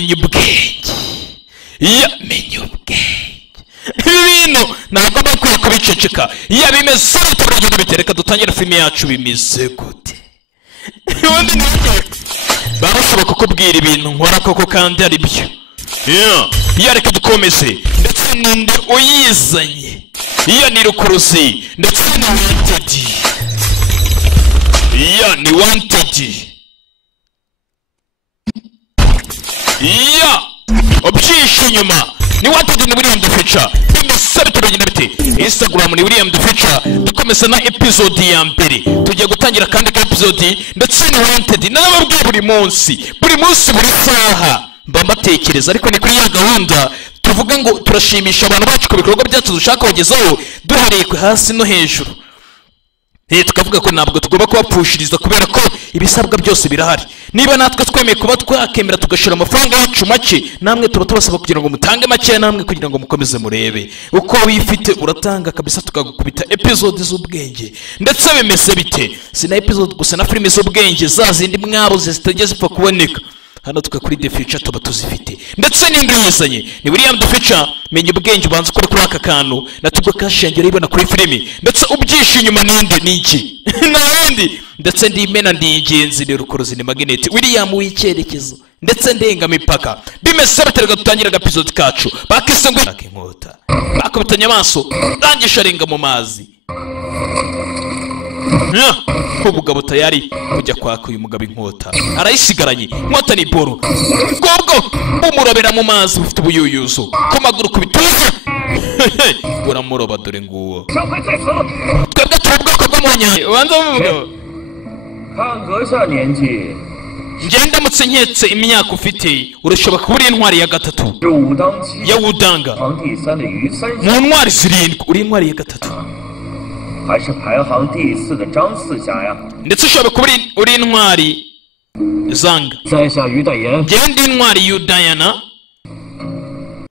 ubwenge yamenye ubwenge. Ibi bintu ntabwo bakwiye kubiceceka. Iyo bimeze turagenda bitereka dutangira filime yacu bimeze gute. Ubundi barashobora kukubwira ibintu nkora koko kandi ari byo. Iyo reka dukomeze. Ndetse ninde uyizanye. Iyo ni Rukuruzi ndetse ni Wanted. Iyo ni Wanted. Iyo ubyishe inyuma ni Wanted ni William the Future. Bimeze turagenda bite. Instagram ni William the Future. Dukomeza na episode ya mbere. Tugiye gutangira kandi ka episode ndetse ni Wanted. Nababwiye buri munsi buri saha mbatekereza, ariko ni kuri ya gahunda tuvuga ngo turashimisha abantu bacu ku bikorwa byacu dushaka kugezaho duhereye ku hasi no hejuru. Tukavuga ko ntabwo tugomba kubapfushiriza kubera ko ibisabwa byose birahari. Niba natwe twemeye kuba twakemera tugashira amafaranga yacu make, namwe tuba tubasaba kugira ngo mutange make, namwe kugira ngo mukomeze murebe uko wifite uratanga kabisa, tukagukubita episode z'ubwenge. Ndetse bimeze bite, sina episode gusa na filime z'ubwenge zazindi mwabuze zitegeze zipfa kuboneka hano tukakuri The Future tuba tuzifite. Ndetse n'indi yizanye ni William The Future. Menya ubwenge ubanza ukora kuri aka kantu natubwo kashengera ibona kuri filime. Ndetse ubyishe inyuma ninde niki n'abandi. Ndetse ndimena ndi ingenzi ni Rukuruzi ni Magnet William w'icyerekezo ndetse ndenga mipaka. Bimeze baterega dutangira episode kacu bakise ngo inkota bakubitanya amaso rangisha arenga mu mazi. Ubugabo tayari kujya kwaka uyu mugabo inkota arayisigaranye. Inkota ni boro ubwo umurobera mu mazi ufite ubuyuyuzo ku maguru ku bituza uramuroba dore nguwo. Twebwe turubwoko bw'umunya ubanza umugabo ngenda mutse nketse imyaka ufite urashobora kuba uri intwari ya gatatu ya Wudanga mu ntwari zirindwi uri intwari ya gatatu. 还是排行第4的张四侠呀。 ndetse ushobora kuba uri intwari Zanga. 在下于代言。 Ndi intwari Yudayana.